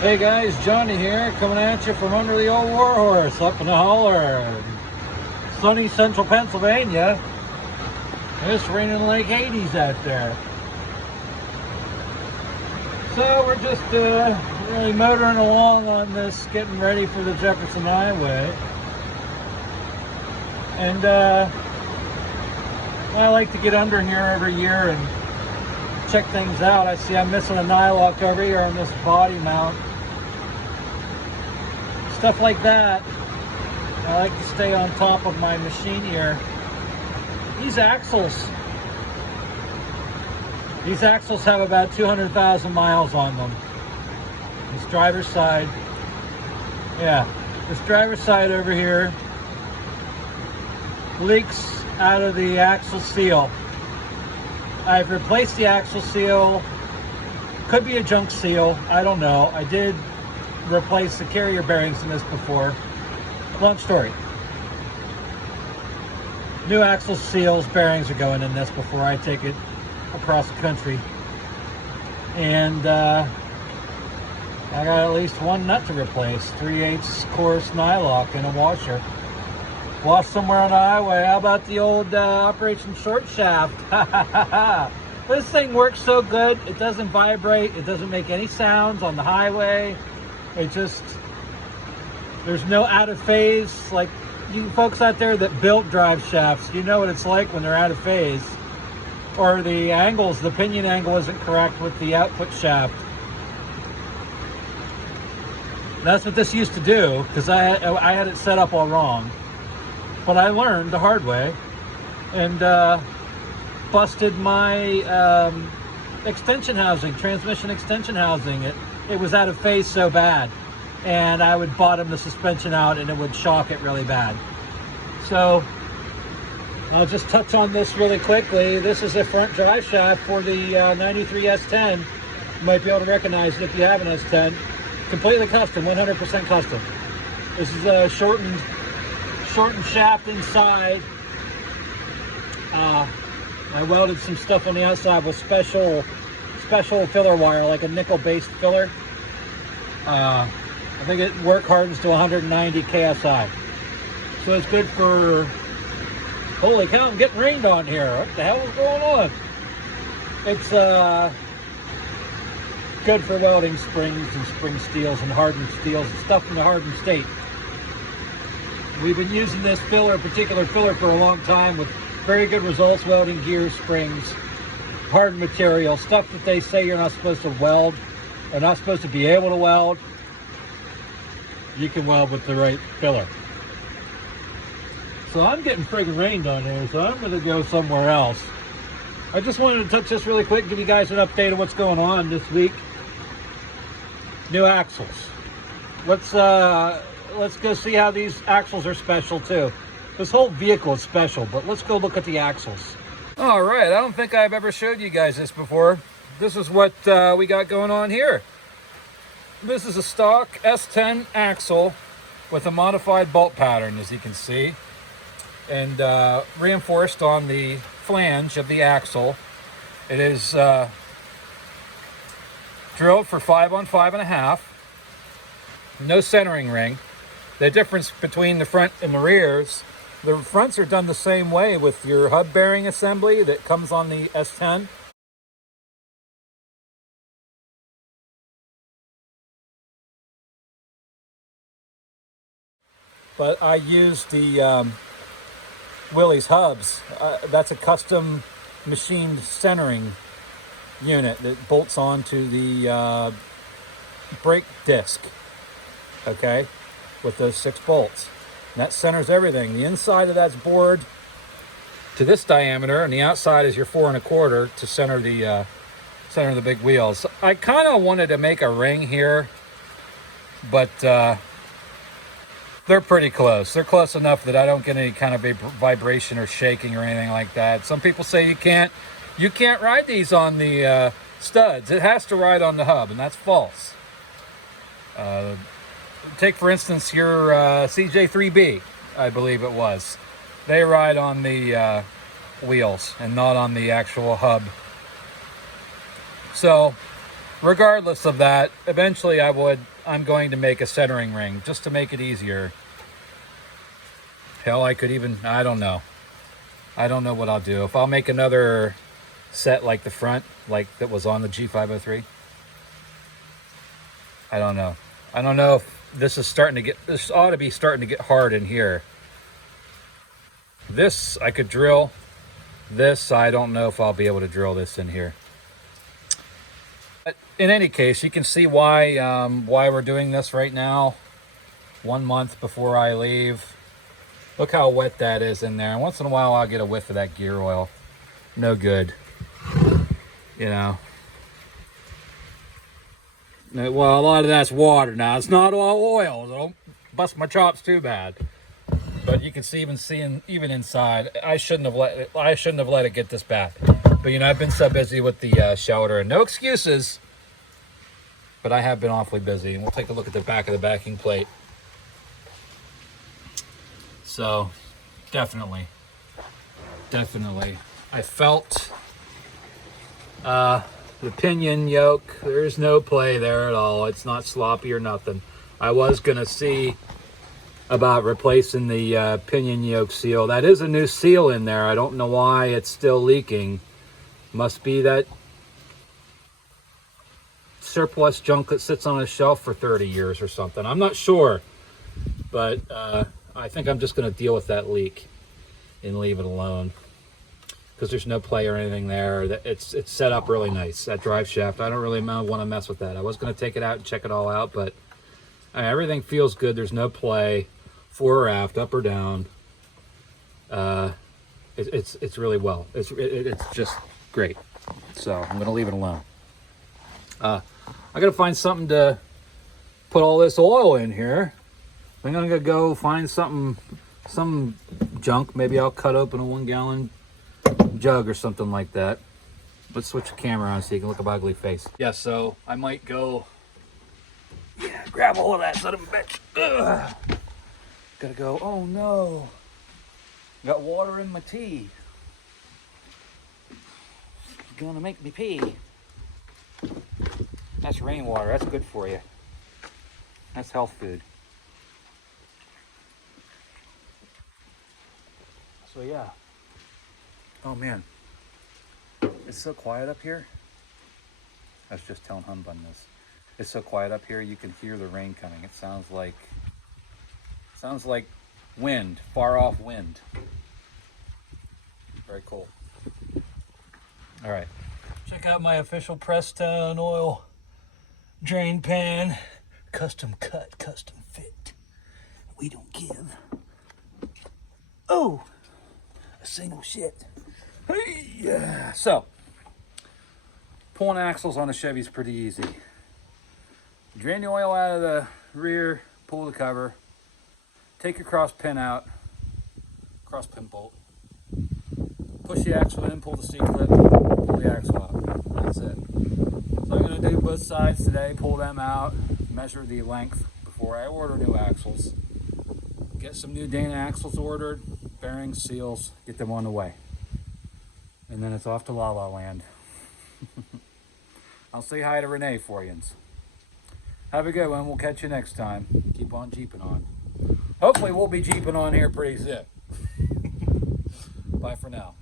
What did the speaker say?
Hey guys, Johnny here, coming at you from under the old warhorse up in the holler. Sunny central Pennsylvania. It's raining like Hades out there. So we're just really motoring along on this, getting ready for the Jefferson Highway. And I like to get under here every year and check things out. I see I'm missing a nylock over here on this body mount. Stuff like that. I like to stay on top of my machine here. These axles have about 200,000 miles on them. This driver's side, this driver's side over here leaks out of the axle seal. I've replaced the axle seal. Could be a junk seal, I don't know. I did replace the carrier bearings in this before. Long story. New axle seals, bearings are going in this before I take it across the country. And I got at least one nut to replace. 3/8 course nylock and a washer. Wash somewhere on the highway. How about the old Operation Short Shaft? This thing works so good. It doesn't vibrate. It doesn't make any sounds on the highway. It just, there's no out of phase. Like you folks out there that built drive shafts, you know what it's like when they're out of phase. Or the angles, the pinion angle isn't correct with the output shaft. That's what this used to do, because I had it set up all wrong. But I learned the hard way and busted my extension housing, transmission extension housing. It was out of phase so bad, and I would bottom the suspension out and it would shock it really bad. So I'll just touch on this really quickly. This is a front drive shaft for the 93 S10. You might be able to recognize it if you have an S10. Completely custom, 100% custom. This is a shortened shaft inside. I welded some stuff on the outside with special filler wire, like a nickel-based filler. I think it work hardens to 190 KSI. So it's good for, holy cow, I'm getting rained on here. What the hell is going on? It's good for welding springs and spring steels and hardened steels and stuff in the hardened state. We've been using this particular filler for a long time with very good results, welding gears, springs, hardened material, stuff that they say you're not supposed to weld or not supposed to be able to weld. You can weld with the right filler. So I'm getting friggin' rained on here, so I'm gonna go somewhere else. I just wanted to touch this really quick, give you guys an update of what's going on this week. New axles. Let's go see how these axles are special too. This whole vehicle is special, but let's go look at the axles. All right, I don't think I've ever showed you guys this before. This is what we got going on here. This is a stock S10 axle with a modified bolt pattern, as you can see, and reinforced on the flange of the axle. It is drilled for 5 on 5.5. No centering ring. The difference between the front and the rears, the fronts are done the same way with your hub bearing assembly that comes on the S10. But I used the Willys hubs. That's a custom machined centering unit that bolts onto the brake disc, okay, with those 6 bolts. And that centers everything. The inside of that's bored to this diameter, and the outside is your 4 1/4 to center the big wheels. I kind of wanted to make a ring here, but they're pretty close. They're close enough that I don't get any kind of vibration or shaking or anything like that. Some people say you can't ride these on the studs. It has to ride on the hub, and that's false. Take, for instance, your CJ3B, I believe it was. They ride on the wheels and not on the actual hub. So regardless of that, eventually I'm going to make a centering ring just to make it easier. Hell, I could even, I don't know what I'll do. If I'll make another set like the front, like that was on the G503. I don't know if this ought to be starting to get hard in here. This I could drill. This, I don't know if I'll be able to drill this in here. But in any case, you can see why we're doing this right now, 1 month before I leave. Look how wet that is in there. And once in a while, I'll get a whiff of that gear oil. No good. You know. Well, a lot of that's water now. It's not all oil. So don't bust my chops too bad. But you can see even inside. I shouldn't have let it get this bad. But you know, I've been so busy with the shelter, and no excuses. But I have been awfully busy. And we'll take a look at the back of the backing plate. So, definitely. I felt the pinion yoke. There's no play there at all. It's not sloppy or nothing. I was going to see about replacing the pinion yoke seal. That is a new seal in there. I don't know why it's still leaking. Must be that surplus junk that sits on a shelf for 30 years or something. I'm not sure. But I think I'm just going to deal with that leak and leave it alone, because there's no play or anything there. It's set up really nice, that drive shaft. I don't really want to mess with that. I was going to take it out and check it all out, but everything feels good. There's no play, fore or aft, up or down. It's really well. It's just great. So I'm going to leave it alone. I got to find something to put all this oil in here. I'm gonna go find some junk. Maybe I'll cut open a 1 gallon jug or something like that. Let's switch the camera on so you can look at my ugly face. Yeah, so I might go, grab a hold of that son of a bitch. Ugh. Gotta go, oh no. Got water in my tea. It's gonna make me pee. That's rainwater, that's good for you. That's health food. So yeah. Oh man. It's so quiet up here. I was just telling Humbun this. It's so quiet up here, you can hear the rain coming. It sounds like wind, far off wind. Very cool. All right. Check out my official Prestone oil drain pan. Custom cut, custom fit. We don't give. Oh, a single shit. Hey, yeah. So, pulling axles on a Chevy is pretty easy. Drain the oil out of the rear, pull the cover, take your cross pin out, cross pin bolt, push the axle in, pull the C-clip, pull the axle out. That's it. So I'm going to do both sides today, pull them out, measure the length before I order new axles. Get some new Dana axles ordered, bearings, seals, get them on the way. And then it's off to La La Land. I'll say hi to Renee for you. Have a good one. We'll catch you next time. Keep on jeeping on. Hopefully we'll be jeeping on here pretty soon. Bye for now.